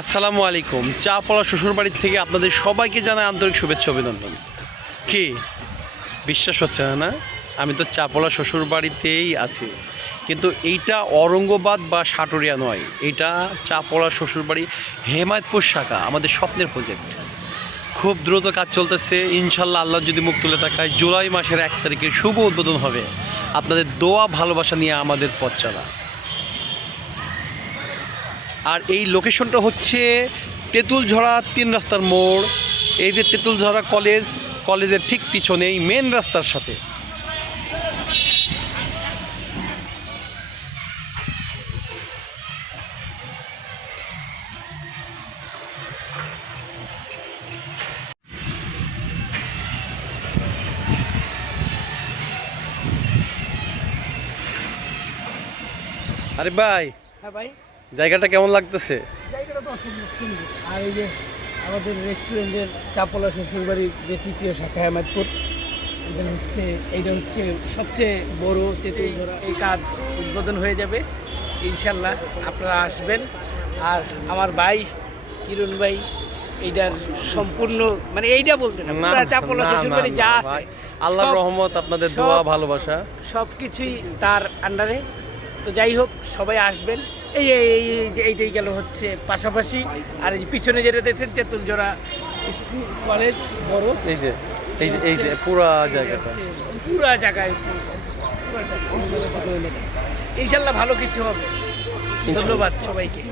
আসসালামু আলাইকুম। চা পলা শ্বশুরবাড়ির থেকে আপনাদের সবাইকে জানাই আন্তরিক শুভেচ্ছা অভিনন্দন। কি বিশ্বাস হচ্ছে না? আমি তো চা পলা শ্বশুরবাড়িতেই আছি, কিন্তু এইটা অরঙ্গবাদ বা সাটুরিয়া নয়, এইটা চা পলা শ্বশুরবাড়ি হেমায়তপুর শাখা, আমাদের স্বপ্নের প্রজেক্ট। খুব দ্রুত কাজ চলতেছে, ইনশাল্লাহ আল্লাহ যদি মুখ তুলে তাকায় জুলাই মাসের 1 তারিখে শুভ উদ্বোধন হবে। আপনাদের দোয়া ভালোবাসা নিয়ে আমাদের পথ চলা। আর এই লোকেশনটা হচ্ছে তেঁতুলঝরা 3 রাস্তার মোড়। এই যে তেঁতুলঝরা কলেজের ঠিক পিছনেই মেন রাস্তার সাথে। আরে ভাই, হ্যাঁ ভাই, জায়গাটা কেমন লাগতেছে? জায়গাটা তো অসম্ভব সুন্দর। আর এই যে আমাদের রেস্টুরেন্টের চাপলা শ্বশুরবাড়ির যে 3য় শাখা হেমায়তপুর, এইটা হচ্ছে সবচেয়ে বড় তেঁতুলঝরা। এই কাজ উদ্বোধন হয়ে যাবে ইনশাল্লাহ, আপনারা আসবেন। আর আমার ভাই কিরণ ভাই এইটার সম্পূর্ণ মানে এইটা বলতে না, পুরা চাপলা শ্বশুরবাড়ি যা আছে আল্লাহর রহমত, আপনাদের দোয়া ভালোবাসা সব কিছুই তার আন্ডারে। তো যাই হোক, সবাই আসবেন। এই এইটাই গেল হচ্ছে পাশাপাশি। আর এই পিছনে যেটা দেখছেন তেঁতুলঝরা কলেজ বড়, এই যে পুরা জায়গাটা, পুরা জায়গায় ইনশাল্লাহ ভালো কিছু হবে। ধন্যবাদ সবাইকে।